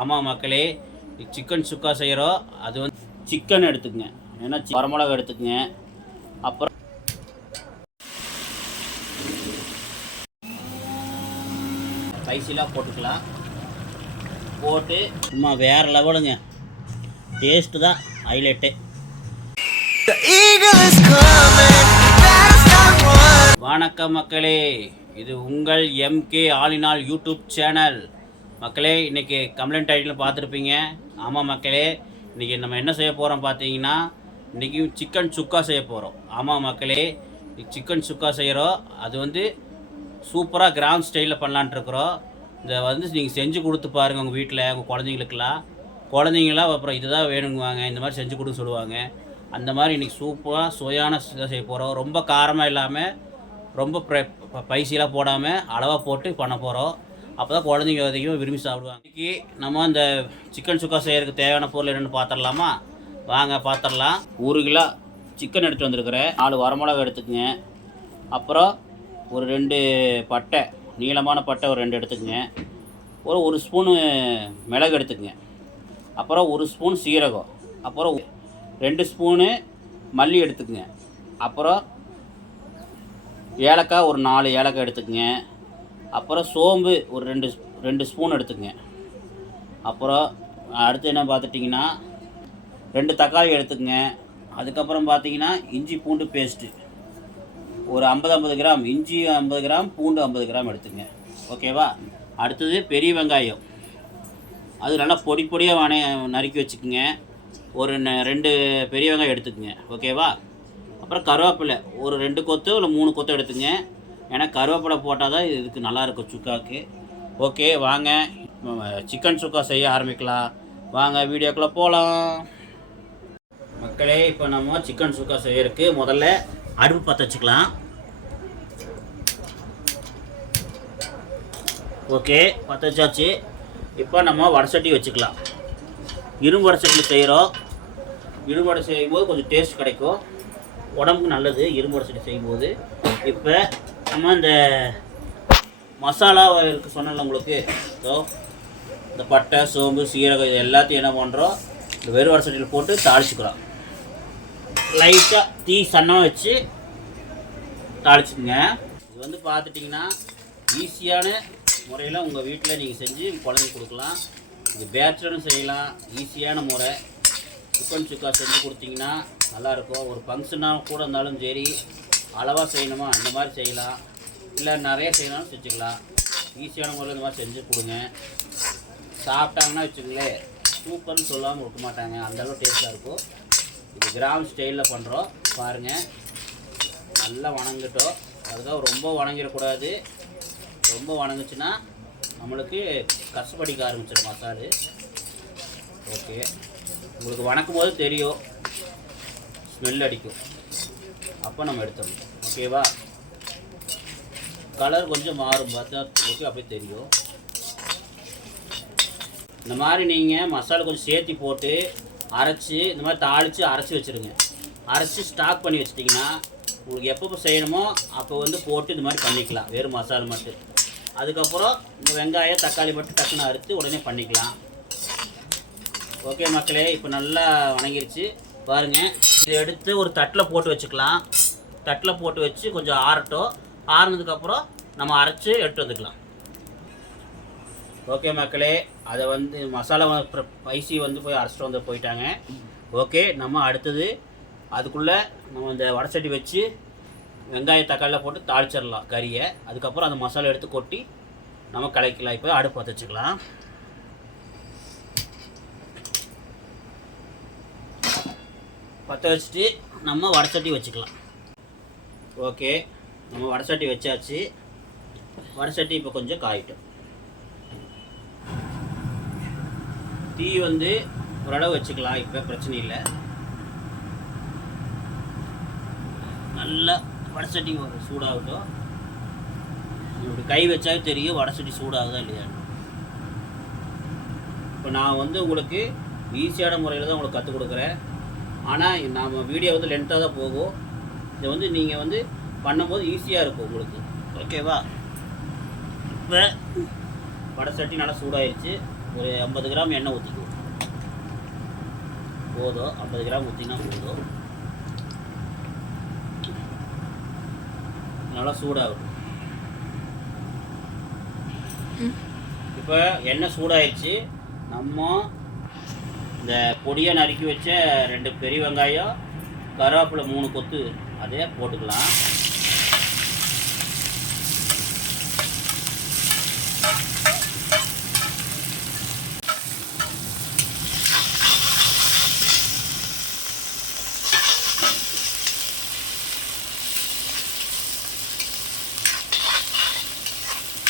ஆமாம் மக்களே சிக்கன் சுக்கா செய்கிறோம் அது வந்து சிக்கன் எடுத்துக்கங்க. ஏன்னா சி- வரமிளகா எடுத்துக்கங்க. அப்புறம் ஸ்பைசிலாம் போட்டுக்கலாம். போட்டு சும்மா வேறு லெவலுங்க டேஸ்ட்டு தான் ஹைலைட்டு வணக்கம் மக்களே இது உங்கள் எம்கே ஆலினால் யூடியூப் சேனல். மக்களே இன்றைக்கி கம்ப்ளைண்ட் டைட்டில் பார்த்துருப்பீங்க. ஆமாம் மக்களே இன்றைக்கி நம்ம என்ன செய்ய போகிறோம் பார்த்தீங்கன்னா இன்றைக்கி சிக்கன் சுக்கா செய்ய போகிறோம் ஆமாம் மக்களே சிக்கன் சுக்கா செய்கிறோம் அது வந்து சூப்பராக கிராம் ஸ்டைலில் பண்ணலான்ட்ருக்குறோம் இதை வந்து நீங்கள் செஞ்சு கொடுத்து பாருங்கள் உங்கள் வீட்டில் உங்கள் குழந்தைங்களுக்கெல்லாம். குழந்தைங்களாம் அப்புறம் இதுதான் வேணுங்குவாங்க இந்த மாதிரி செஞ்சு கொடுன்னு சொல்லுவாங்க. அந்த மாதிரி இன்றைக்கி சூப்பராக சுவையான இதை செய்ய போகிறோம் ரொம்ப காரமாக இல்லாமல் ரொம்ப பைசிலாம் போடாமல் அளவாக போட்டு பண்ண போகிறோம் அப்போ தான் குழந்தைங்க அதிகம் விரும்பி சாப்பிடுவாங்க. இன்றைக்கி நம்ம இந்த சிக்கன் சுக்கா செய்கிறதுக்கு தேவையான பொருள் என்னென்னு பார்த்துடலாமா வாங்க பார்த்துடலாம் ஒரு கிலோ சிக்கன் எடுத்து வந்திருக்கிறேன். நாலு வரமிளகா எடுத்துக்கங்க. அப்புறம் ஒரு ரெண்டு பட்டை நீளமான பட்டை ஒரு ரெண்டு எடுத்துக்கங்க. ஒரு ஒரு ஸ்பூனு மிளகு எடுத்துக்கங்க. அப்புறம் ஒரு ஸ்பூன் சீரகம். அப்புறம் ரெண்டு ஸ்பூனு மல்லி எடுத்துக்கங்க. அப்புறம் ஏலக்காய் ஒரு நாலு ஏலக்காய் எடுத்துக்கங்க. அப்புறம் சோம்பு ஒரு ரெண்டு ரெண்டு ஸ்பூன் எடுத்துக்கங்க. அப்புறம் அடுத்து என்ன பார்த்துட்டிங்கன்னா ரெண்டு தக்காளி எடுத்துக்கங்க. அதுக்கப்புறம் பார்த்தீங்கன்னா இஞ்சி பூண்டு பேஸ்ட்டு ஒரு ஐம்பது ஐம்பது கிராம். இஞ்சி ஐம்பது கிராம் பூண்டு ஐம்பது கிராம் எடுத்துங்க ஓகேவா அடுத்தது பெரிய வெங்காயம். அது நல்லா பொடி பொடியாக வண நறுக்கி வச்சுக்கோங்க. ஒரு ந- ரெண்டு பெரிய வெங்காயம் எடுத்துக்கோங்க. ஓகேவா அப்புறம் கருவேப்பிலை. ஒரு ரெண்டு கொத்து இல்லை மூணு கொத்து எடுத்துங்க ஏன்னா கருவேப்பிலை போட்டால் தான் இதுக்கு நல்லாயிருக்கும் சுக்காவுக்கு ஓகே வாங்க. சிக்கன் சுக்கா செய்ய ஆரம்பிக்கலாம். வாங்க வீடியோக்குள்ளே போகலாம். மக்களே இப்போ நம்ம சிக்கன் சுக்கா செய்யறதுக்கு முதல்ல அடுப்பு பற்ற வச்சுக்கலாம். ஓகே பற்ற வச்சாச்சு. இப்போ நம்ம வடசட்டி வச்சுக்கலாம். இரும்பு வடசட்டி செய்கிறோம். இரும்பு வடை செய்யும்போது கொஞ்சம் டேஸ்ட் கிடைக்கும். உடம்புக்கு நல்லது இரும்பு வடசட்டி செய்யும்போது. இப்போ நம்ம இந்த மசாலா இருக்கு சொன்னல உங்களுக்கு. ஸோ இந்த பட்டை சோம்பு சீரகம் இது எல்லாத்தையும் என்ன பண்ணுறோம் இந்த வெறும் வடசட்டியில் போட்டு தாளிச்சுக்கிறோம். லைட்டாக தீ சன்னம் வச்சு தாளிச்சுக்குங்க. இது வந்து பார்த்துட்டிங்கன்னா ஈஸியான முறையில் உங்கள் வீட்டில் நீங்கள் செஞ்சு குழந்தைங்க கொடுக்கலாம். இது பேச்சுலரும் செய்யலாம். ஈஸியான முறை. சிக்கன் சுக்கா செஞ்சு கொடுத்தீங்கன்னா நல்லாயிருக்கும் ஒரு ஃபங்க்ஷனாக கூட இருந்தாலும் சரி அளவாக செய்யணுமா? அந்த மாதிரி செய்யலாம். இல்லை நிறைய செய்யணும்னு செஞ்சுக்கலாம் ஈஸியான முறையில் இந்த மாதிரி செஞ்சு கொடுங்க. சாப்பிட்டாங்கன்னா வச்சுங்களேன் சூப்பர்னு சொல்லாமல் கொடுக்க மாட்டாங்க. அந்தளவு டேஸ்ட்டாக இருக்கும். இது கிராம் ஸ்டைலில் பண்ணுறோம் பாருங்கள் நல்லா வணங்கட்டும். அதுக்காக ரொம்ப வணங்கிடக்கூடாது. ரொம்ப வணங்குச்சுன்னா நம்மளுக்கு கஷ்டப்படிக்க ஆரம்பிச்சிடும் மசாலு. ஓகே உங்களுக்கு வணக்கும் போது தெரியும். ஸ்மெல் அடிக்கும். அப்போ நம்ம எடுத்துடணும். ஓகேவா கலர் கொஞ்சம் மாறும். பார்த்தா ஓகே அப்படியே தெரியும். இந்த மாதிரி நீங்கள் மசாலா கொஞ்சம் சேர்த்து போட்டு அரைச்சி இந்த மாதிரி தாளித்து அரைச்சி வச்சுருங்க. அரைச்சி ஸ்டாக் பண்ணி வச்சிட்டிங்கன்னா உங்களுக்கு எப்போ செய்யணுமோ அப்போ வந்து போட்டு இந்த மாதிரி பண்ணிக்கலாம். வெறும் மசாலா மட்டும். அதுக்கப்புறம் இந்த வெங்காயம் தக்காளி மட்டும் டக்குன்னு அறுத்து உடனே பண்ணிக்கலாம். ஓகே மக்களே இப்போ நல்லா வணங்கிருச்சு. பாருங்கள் இதை எடுத்து ஒரு தட்டில் போட்டு வச்சுக்கலாம். தட்டில் போட்டு வச்சு கொஞ்சம் ஆறட்டும். ஆறுனதுக்கப்புறம் நம்ம அரைச்சி எடுத்து வந்துக்கலாம். ஓகே மக்களே அதை வந்து மசாலா ஸ்பைசி வந்து போய் அரைச்சிட்டு வந்து போயிட்டாங்க. ஓகே நம்ம அடுத்தது அதுக்குள்ளே நம்ம இந்த வடசட்டி வச்சு வெங்காய தக்காளியில் போட்டு தாளிச்சிடலாம் கறியை. அதுக்கப்புறம் அந்த மசாலா எடுத்து கொட்டி நம்ம கலக்கலாம் இப்போ அடுப்பு பற்ற வச்சுக்கலாம். பற்ற வச்சுட்டு நம்ம வடசட்டி வச்சுக்கலாம். ஓகே. நம்ம வடசட்டி வச்சாச்சு. வடசட்டி இப்போ கொஞ்சம் காயிட்டும். டீ வந்து ஓரளவு வச்சுக்கலாம் இப்போ பிரச்சனை இல்லை. நல்லா வடசட்டி சூடாகட்டும். இப்படி கை வச்சாவே தெரியும் வடசட்டி சூடாகுதா இல்லையா இப்போ நான் வந்து உங்களுக்கு ஈஸியான முறையில் தான் உங்களுக்கு கற்றுக் கொடுக்குறேன். ஆனால் நம்ம வீடியோ வந்து லென்த்தாக தான் போகும். இதை வந்து நீங்கள் வந்து பண்ணும்போது ஈஸியாக இருக்கும் உங்களுக்கு. ஓகேவா இப்போ வடை சட்டி நல்லா சூடாயிருச்சு. ஒரு ஐம்பது கிராம் எண்ணெய் ஊற்றிக்குவோம் போதும். ஐம்பது கிராம் ஊற்றினா போதும். நல்லா சூடாகும். இப்போ எண்ணெய் சூடாயிடுச்சு நம்ம இந்த பொடியை நறுக்கி வச்ச ரெண்டு பெரிய வெங்காயம் கருவேப்பிலை மூணு கொத்து அதே போட்டுக்கலாம்.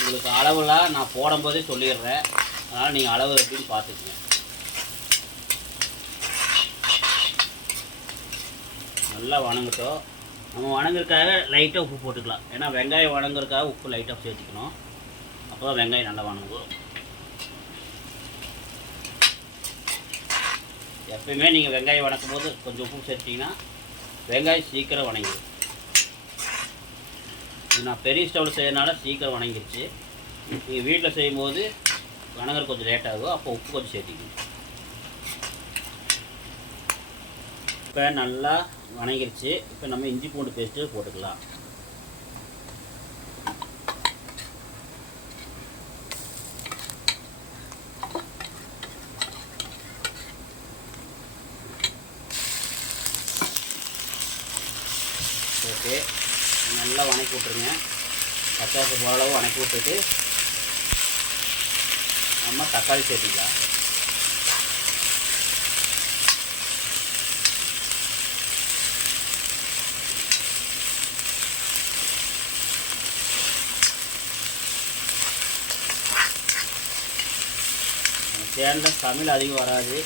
உங்களுக்கு அளவுலாம் நான் போடும்போதே சொல்லிடுறேன். அதனால் நீங்கள் அளவு எப்படின்னு பார்த்துக்குங்க. நல்லா வணங்கட்டும் நம்ம வணங்குறதுக்காக லைட்டாக உப்பு போட்டுக்கலாம். ஏன்னா வெங்காயம் வணங்குறதுக்காக உப்பு லைட்டாக சேர்த்துக்கணும் அப்போ தான் வெங்காயம் நல்லா வணங்கும். எப்பயுமே நீங்கள் வெங்காயம் வணக்கும் போது கொஞ்சம் உப்பு சேர்த்திங்கன்னா வெங்காயம் சீக்கிரம் வணங்கிடும். இது நான் பெரிய ஸ்டவ்வில் செய்யறதுனால சீக்கிரம் வணங்கிடுச்சு நீங்கள் வீட்டில் செய்யும்போது வணங்குற கொஞ்சம் லேட் ஆகும். அப்போ உப்பு கொஞ்சம் சேர்த்திக்கணும். இப்போ நல்லா வணங்கிருச்சு. இப்போ நம்ம இஞ்சி பூண்டு பேஸ்ட்டு போட்டுக்கலாம். ஓகே. நல்லா வணக்கி விட்ருங்க பச்சாசு போகிறளவு வணக்கி விட்டுட்டு நம்ம தக்காளி சேர்த்துக்கலாம். சேனலில் சமையல் அதிகம் வராது.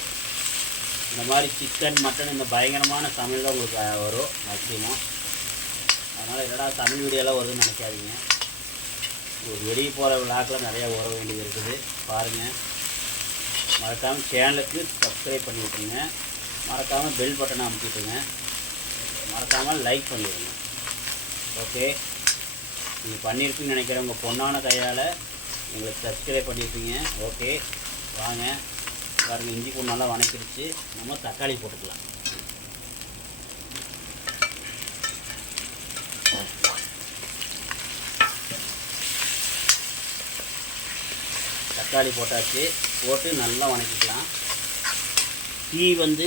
இந்த மாதிரி சிக்கன் மட்டன் இந்த பயங்கரமான சமையல் தான் உங்களுக்கு வரும் மேக்ஸிமம் அதனால் என்னடா தமிழ் வீடியோலாம் வருதுன்னு நினைக்காதீங்க. ஒரு வெளியே போகிற விழாக்கெலாம் நிறையா வர வேண்டியது இருக்குது. பாருங்கள் மறக்காமல் சேனலுக்கு சப்ஸ்கிரைப் பண்ணி விட்டுருங்க. மறக்காமல் பெல் பட்டனை அமுக்கிட்டுங்க மறக்காமல் லைக் பண்ணிடுங்க ஓகே நீங்கள் பண்ணியிருக்குன்னு நினைக்கிறேன். உங்கள் பொண்ணான கையால் எங்களுக்கு சப்ஸ்கிரைப் பண்ணியிருப்பீங்க ஓகே வாங்க. பாருங்க இஞ்சி பூண்டு நல்லா வணக்கிடுச்சு. நம்ம தக்காளி போட்டுக்கலாம். தக்காளி போட்டாச்சு. போட்டு நல்லா வணக்கிக்கலாம். டீ வந்து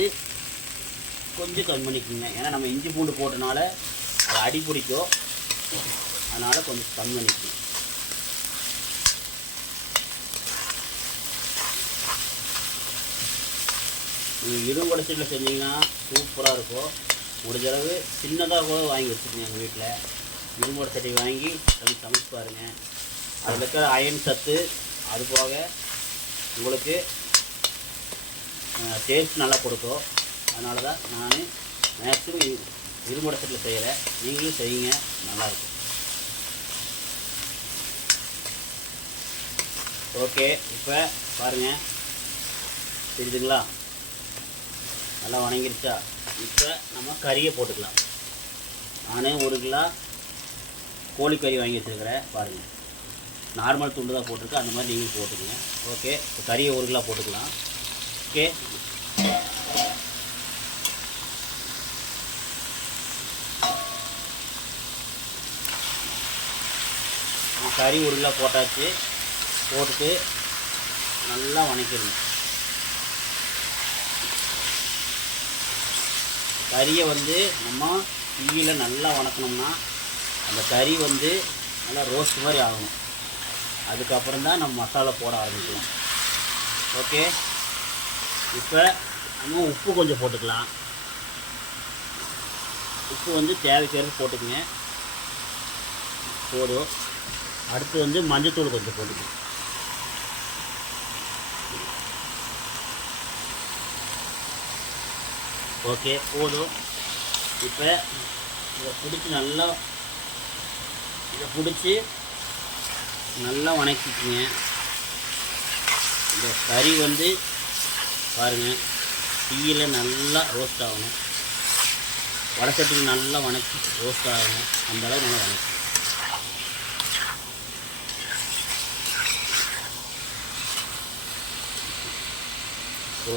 கொஞ்சம் கம்மி பண்ணிக்கோங்க. ஏன்னா நம்ம இஞ்சி பூண்டு போட்டனால அது அடி பிடிக்கும். அதனால் கொஞ்சம் கம்மி பண்ணிக்கணும் இரும்பு சீட்டில் செஞ்சீங்கன்னா சூப்பராக இருக்கும். முடிஞ்சளவு சின்னதாக கூட வாங்கி வச்சுக்கோங்க எங்கள் வீட்டில் இரும்பு சட்டி வாங்கி கொஞ்சம் சமைச்சு பாருங்கள் அதில் இருக்கிற அயன் சத்து அது போக உங்களுக்கு டேஸ்ட் நல்லா கொடுக்கும். அதனால தான் நான் மேக்ஸிமம் இரும்பு சட்டில் செய்கிறேன் நீங்களும் செய்யுங்க. நல்லாயிருக்கும் ஓகே இப்போ பாருங்கள் தெரியுதுங்களா? நல்லா வணங்கிருச்சா? இப்போ நம்ம கறியை போட்டுக்கலாம். நானே ஒரு கிலோ கோழிக்கறி வாங்கி வச்சுருக்கிறேன் பாருங்கள் நார்மல் துண்டு தான் போட்டிருக்கேன் அந்த மாதிரி நீங்கள் போட்டுக்கங்க. ஓகே இப்போ கறியை ஒரு கிலோ போட்டுக்கலாம். ஓகே. கறி ஒரு கிலோ போட்டாச்சு போட்டுட்டு நல்லா வணக்கிடணும். கறியை வந்து நம்ம தீயில் நல்லா வணக்கணும்னா அந்த கறி வந்து நல்லா ரோஸ்ட் மாதிரி ஆகணும். அதுக்கப்புறம் தான் நம்ம மசாலா போட ஆரம்பிக்கலாம். ஓகே இப்போ நம்ம உப்பு கொஞ்சம் போட்டுக்கலாம். உப்பு வந்து தேவைக்கேற்ப போட்டுக்கங்க. போதும். அடுத்து வந்து மஞ்சத்தூள் கொஞ்சம் போட்டுக்கணும் ஓகே போதும். இப்போ இதை பிடிச்சி நல்லா இதை பிடிச்சி நல்லா வணக்கிக்குங்க. இந்த கறி வந்து பாருங்கள் டீயில் நல்லா ரோஸ்ட் ஆகணும். வடசட்டியில் நல்லா வணக்கி ரோஸ்ட் ஆகணும். அந்தளவு நல்லா வணக்கி.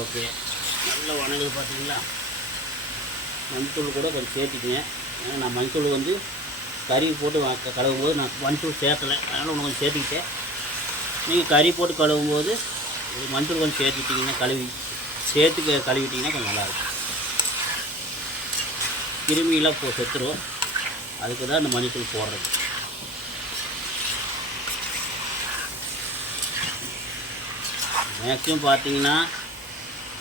ஓகே. நல்லா வணங்குது பார்த்தீங்களா மஞ்சத்தூள் கூட கொஞ்சம் சேர்த்துக்குங்க. ஏன்னா நான் மஞ்சத்தூள் வந்து கறி போட்டு கழுவும் போது நான் மஞ்சத்தூள் சேர்த்தலை அதனால் ஒன்று கொஞ்சம் சேர்த்துக்கிட்டேன். நீங்கள் கறி போட்டு கழுவும் போது மஞ்சள் கொஞ்சம் சேர்த்துக்கிட்டிங்கன்னா கழுவி சேர்த்து கழுவிட்டிங்கன்னா கொஞ்சம் நல்லாயிருக்கும். கிருமியெல்லாம் போ செத்துரும். அதுக்கு தான் இந்த மஞ்சத்தூள் போடுறது. மேக்ஸிமம் பார்த்தீங்கன்னா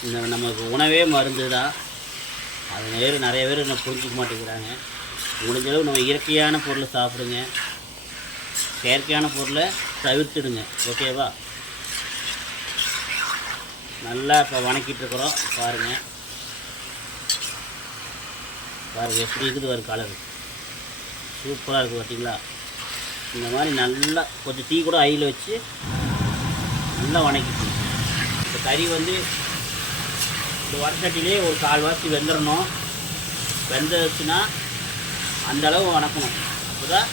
இந்த நமக்கு உணவே மருந்து தான் அது நிறைய நிறைய பேர் என்ன புரிஞ்சிக்க மாட்டேங்கிறாங்க. முடிஞ்சளவு நம்ம இயற்கையான பொருளை சாப்பிடுங்க. செயற்கையான பொருளை தவிர்த்துடுங்க. ஓகேவா? நல்லா இப்போ வணக்கிட்டு இருக்கிறோம். பாருங்கள் பாருங்கள் எப்படி இருக்குது ஒரு கலர் சூப்பராக இருக்குது பார்த்தீங்களா இந்த மாதிரி நல்லா கொஞ்சம் டீ கூட ஐயில் வச்சு நல்லா வணக்கிட்டு இந்த கறி வந்து இந்த வடச்சட்டிலே ஒரு கால்வாசி வெந்துடணும் வெந்துச்சுன்னா அந்த அளவு வணக்கணும். அப்போதான்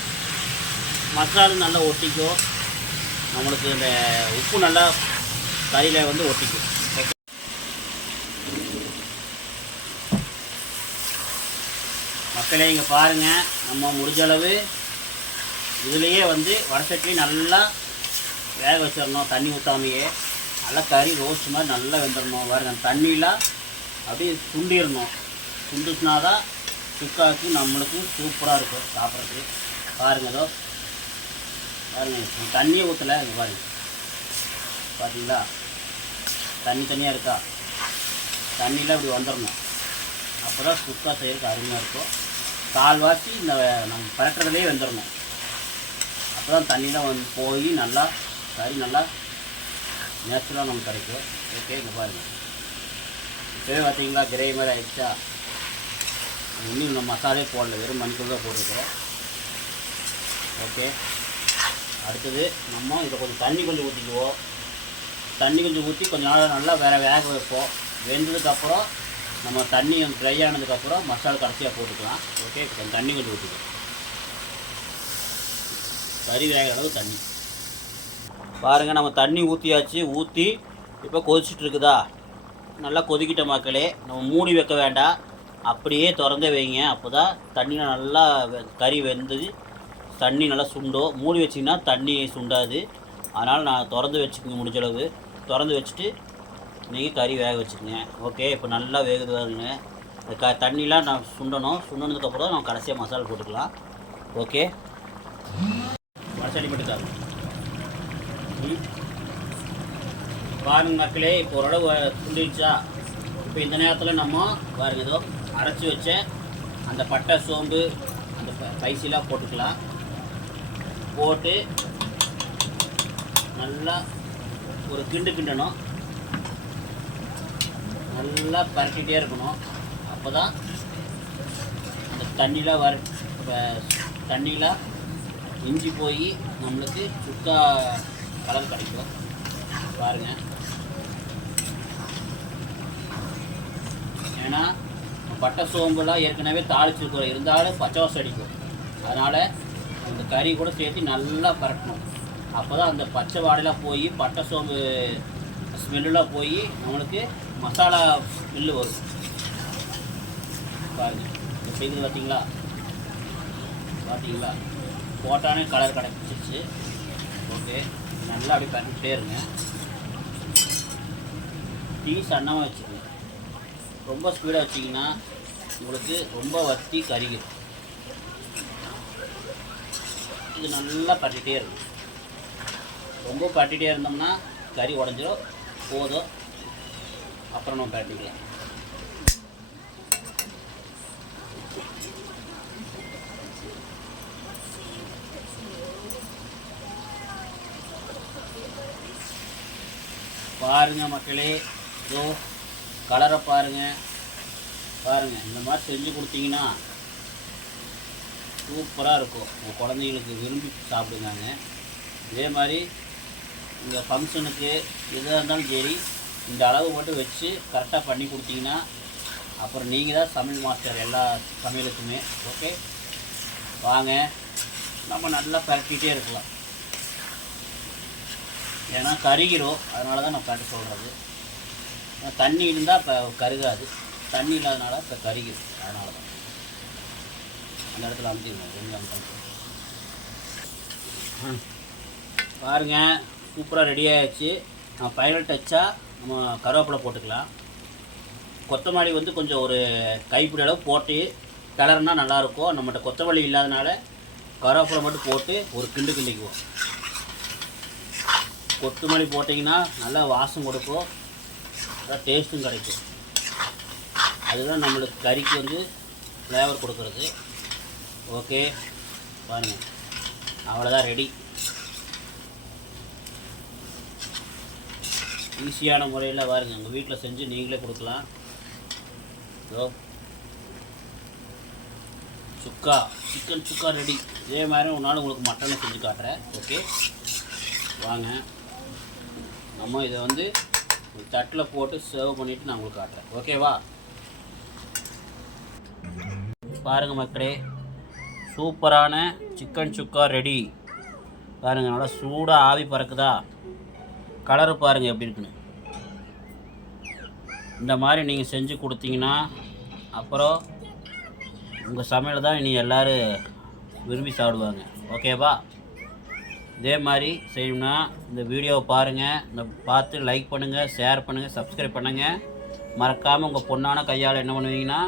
மசாலும் நல்லா ஒட்டிக்கும். நம்மளுக்கு இந்த உப்பு நல்லா கறியில் வந்து ஒட்டிக்கும். மக்களே இங்கே பாருங்கள் நம்ம முடிஞ்சளவு இதுலேயே வந்து வடசட்டிலே நல்லா வேக வச்சிடணும் தண்ணி ஊற்றாமையே நல்லா கறி ரோஸ்ட் மாதிரி நல்லா வெந்துடணும் வேறு தண்ணியெலாம் அப்படியே சுண்டிடணும் சுண்டுச்சுனா தான் சுக்காவுக்கு நம்மளுக்கும் சூப்பராக இருக்கும் சாப்பிட்றதுக்கு. பாருங்க ஏதோ பாருங்கள் தண்ணியை ஊற்றலை இங்கே பாருங்க. பார்த்தீங்களா தண்ணி தனியாக இருக்கா? தண்ணியில் இப்படி வந்துடணும் அப்போ தான் சுக்கா செய்கிறதுக்கு அருமையாக இருக்கும். கால்வாசி இந்த நம்ம பரட்டுறதுலேயே வெந்துடணும் அப்போ தான் தண்ணியில் வந்து போய் நல்லா கறி நல்லா நேச்சுரலாக நமக்கு கிடைக்கும் ஓகே இங்கே பாருங்கள் இப்போவே பார்த்தீங்களா கிரேவி மாதிரி ஆகிடுச்சா இன்னும் நம்ம மசாலே போடல வெறும் மணிக்கூர் தான் போட்டிருக்கிறோம். ஓகே அடுத்தது நம்ம இதை கொஞ்சம் தண்ணி கொஞ்சம் ஊற்றிக்குவோம் தண்ணி கொஞ்சம் ஊற்றி கொஞ்சம் நாள் நல்லா வேற வேக வைப்போம். வெந்ததுக்கப்புறம் நம்ம தண்ணி ட்ரை ஆனதுக்கப்புறம் மசாலா கடைசியாக போட்டுக்கலாம். ஓகே கொஞ்சம் தண்ணி கொஞ்சம் ஊற்றிக்குவோம் கறி வேகிற அளவு தண்ணி. பாருங்கள் நம்ம தண்ணி ஊற்றியாச்சு ஊற்றி இப்போ கொதிச்சிட்டு இருக்குதா? நல்லா கொதிக்கிட்ட மக்களே நம்ம மூடி வைக்க வேண்டாம். அப்படியே திறந்தே வைங்க. அப்போ தான் தண்ணியில் நல்லா வெ- கறி வெந்து தண்ணி நல்லா சுண்டும் மூடி வச்சிங்கன்னா தண்ணி சுண்டாது. அதனால் நான் திறந்து வச்சுக்கோங்க முடிஞ்சளவு திறந்து வச்சுட்டு நீங்கள் கறி வேக வச்சுக்கோங்க. ஓகே இப்போ நல்லா வேகுது வருங்க க தண்ணிலாம் நான் சுண்டணும். சுண்டனதுக்கப்புறம் நம்ம கடைசியாக மசாலா போட்டுக்கலாம். ஓகே? மசாலி போட்டுக்காரு ம். பாருங்க மக்களே இப்போ ஓரளவு சுண்டிடுச்சா இப்போ இந்த நேரத்தில் நம்ம பாருங்க ஏதோ அரைச்சி வச்ச அந்த பட்டை சோம்பு அந்த ஸ்பைசிலாம் போட்டுக்கலாம். போட்டு நல்லா ஒரு கிண்டு கிண்டணும். நல்லா பரட்டிகிட்டே இருக்கணும். அப்போ தான் அந்த தண்ணியில் வர தண்ணியெலாம் தண்ணியில் இஞ்சி போய் நம்மளுக்கு சுக்கா கலர் கிடைக்கும். பாருங்க. ஏன்னா பட்டை சோம்புலாம் ஏற்கனவே தாளிச்சிருக்கிறோம் இருந்தாலும் பச்சை வாசம் அடிக்கும். அதனால் அந்த கறி கூட சேர்த்து நல்லா பரட்டணும். அப்போ தான் அந்த பச்சை வாடையெல்லாம் போய் பட்டை சோம்பு ஸ்மெல்லாம் போய் நம்மளுக்கு மசாலா ஸ்மெல்லு வரும். பாருங்க. இப்போ செய்து பார்த்தீங்களா பார்த்தீங்களா போட்டானே கலர் கிடச்சிருச்சு. ஓகே. நல்லா அப்படியே பண்ணிக்கிட்டே இருங்க. டீ சன்னமாக வச்சுக்கோங்க. ரொம்ப ஸ்பீடாக வச்சிங்கன்னா உங்களுக்கு ரொம்ப வத்தி கருகிடும் இது நல்லா பட்டிகிட்டே இருக்கும். ரொம்ப பட்டிகிட்டே இருந்தோம்னா கறி உடஞ்சிரும். போதும். அப்புறம் நம்ம பட்டிக்கலாம் பாருங்க மக்களே. இதோ கலரை பாருங்க. பாருங்க இந்த மாதிரி செஞ்சு கொடுத்தீங்கன்னா சூப்பராக இருக்கும். உங்கள் குழந்தைங்களுக்கு விரும்பி சாப்பிடுங்க இதே மாதிரி இந்த ஃபங்க்ஷனுக்கு எதாக இருந்தாலும் சரி இந்த அளவு மட்டும் வச்சு கரெக்டாக பண்ணி கொடுத்தீங்கன்னா அப்புறம் நீங்கள் தான் சமையல் மாஸ்டர் எல்லா சமையலுக்குமே. ஓகே வாங்க. நம்ம நல்லா பரட்டிகிட்டே இருக்கலாம். ஏன்னா கருகிரும் அதனால தான் நான் கரெக்ட் சொல்கிறது தண்ணி இருந்தால் இப்போ கருகாது. தண்ணி இல்லாதனால இப்போ கருகிது அதனால தான். அந்த இடத்துல அமுத்திடுங்க கொஞ்சம் அமுத்திடுங்க. பாருங்கள் பாருங்க சூப்பராக ரெடி ஆகிடுச்சு நான் ஃபைனல் டச்சாக நம்ம கருவேப்பிலை போட்டுக்கலாம். கொத்தமல்லி வந்து கொஞ்சம் ஒரு கைப்பிடி அளவு போட்டு கிளறுனா நல்லாயிருக்கும் நம்மகிட்ட கொத்தமல்லி இல்லாதனால கருவேப்பிலை மட்டும் போட்டு ஒரு கிண்டு கிண்டிக்குவோம். கொத்துமல்லி போட்டிங்கன்னா நல்லா வாசம் கொடுக்கும். நல்லா டேஸ்ட்டும் கிடைக்கும். அதுதான் நம்மளுக்கு கறிக்கு வந்து ஃப்ளேவர் கொடுக்குறது. ஓகே பாருங்கள் அவ்வளோதான் ரெடி ஈஸியான முறையில் பாருங்கள் உங்கள் வீட்டில் செஞ்சு நீங்களே கொடுக்கலாம். இதோ. சுக்கா. சிக்கன் சுக்கா ரெடி இதே மாதிரி ஒரு நாள் உங்களுக்கு மட்டனை செஞ்சு காட்டுறேன். ஓகே வாங்க. நம்ம இதை வந்து ஒரு தட்டில் போட்டு சர்வ் பண்ணிவிட்டு நான் உங்களுக்கு காட்டுறேன். ஓகேவா பாருங்கள் மக்களே சூப்பரான சிக்கன் சுக்கா ரெடி பாருங்கள் நல்லா சூடாக ஆவி பறக்குதா? கலரு பாருங்கள் எப்படி இருக்குன்னு. இந்த மாதிரி நீங்கள் செஞ்சு கொடுத்தீங்கன்னா அப்புறம் உங்கள் சமையல் தான் இனி எல்லோரும் விரும்பி சாப்பிடுவாங்க. ஓகேவா இதே மாதிரி செய்யணும்னா இந்த வீடியோவை பாருங்கள் இந்த பார்த்து லைக் பண்ணுங்கள் ஷேர் பண்ணுங்கள் சப்ஸ்கிரைப் பண்ணுங்கள் மறக்காமல் உங்கள் பொண்ணான கையால் என்ன பண்ணுவீங்கன்னா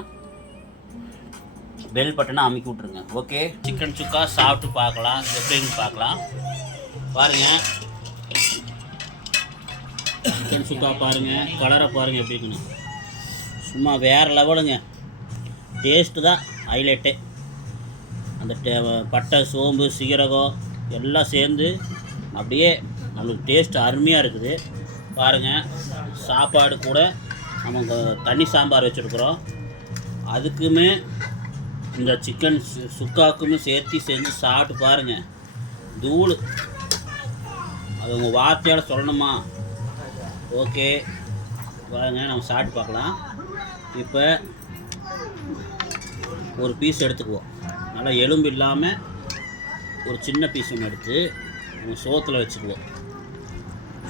பெல் பட்டனை அமைக்கி விட்ருங்க ஓகே சிக்கன் சுக்கா சாப்பிட்டு பார்க்கலாம் எப்படின்னு பார்க்கலாம். பாருங்கள் சிக்கன் சுக்கா பாருங்கள் கலரை பாருங்கள் எப்படி இருக்குன்னு. சும்மா வேறு லெவலுங்க டேஸ்ட்டு தான் ஹைலைட்டு அந்த டே பட்டை சோம்பு சீரகம் எல்லாம் சேர்ந்து அப்படியே நம்மளுக்கு டேஸ்ட் அருமையாக இருக்குது. பாருங்கள் சாப்பாடு கூட நம்ம தனி தண்ணி சாம்பார் வச்சுருக்குறோம். அதுக்குமே இந்த சிக்கன் சு- சுக்காக்குமே சேர்த்து செஞ்சு சாப்பிட்டு பாருங்கள் தூள். அது உங்கள் வார்த்தையால் சொல்லணுமா? ஓகே. பாருங்க நம்ம சாப்பிட்டு பார்க்கலாம். இப்போ ஒரு பீஸ் எடுத்துக்குவோம். நல்லா எலும்பு இல்லாமல் ஒரு சின்ன பீஸ் ஒன்று எடுத்து நம்ம சோத்தில் வச்சுக்குவோம்.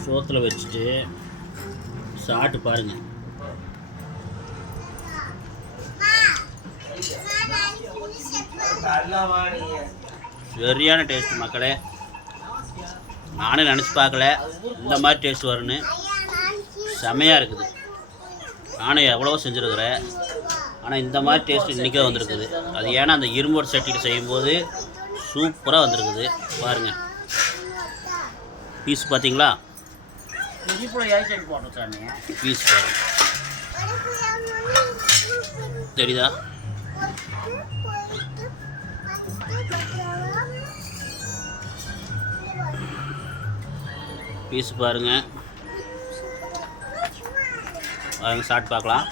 சோத்தில் வச்சுட்டு சாப்பிட்டு பாருங்கள் சரியான டேஸ்ட் மக்களே. நானும் நினச்சி பார்க்கல. இந்த மாதிரி டேஸ்ட் வரும்னு. செமையாக இருக்குது. நானும் எவ்வளோ செஞ்சுருக்குறேன். ஆனால் இந்த மாதிரி டேஸ்ட் இன்றைக்கே வந்திருக்குது. அது ஏன்னா அந்த இரும்பு சட்டியில் செய்யும்போது சூப்பராக வந்திருக்குது. பாருங்கள் பீஸ் பார்த்தீங்களா பீஸ் பாருங்கள் தெரியுதா? பீஸ் பாருங்கள் வாங்க சாப்பிட்டு பார்க்கலாம்.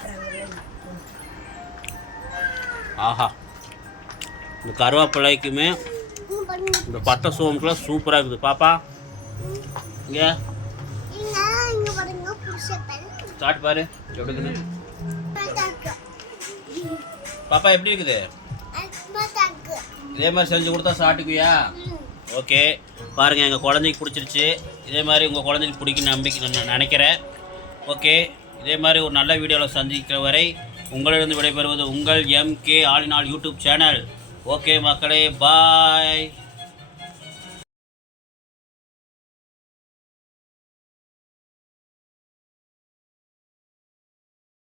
ஆஹா. இந்த கருவேப்பிலைக்குமே இந்த பட்டை சோம்புக்குலாம் சூப்பராக இருக்குது. பாப்பா. இங்கே. சாப்பிட்டு பாரு. எப்படி பாப்பா எப்படி இருக்குது? இதே மாதிரி செஞ்சு கொடுத்தா சாப்பிட்டுக்குவியா? ஓகே. பாருங்கள் எங்கள் குழந்தைக்கு பிடிச்சிருச்சு. இதே மாதிரி உங்கள் குழந்தைக்கு பிடிக்கும் நம்பிக்கை நான் நினைக்கிறேன். ஓகே. இதே மாதிரி ஒரு நல்ல வீடியோவில் சந்திக்கிற வரை உங்களிடம் விடைபெறுவது உங்கள் MK all YouTube channel okay மக்களே பாய்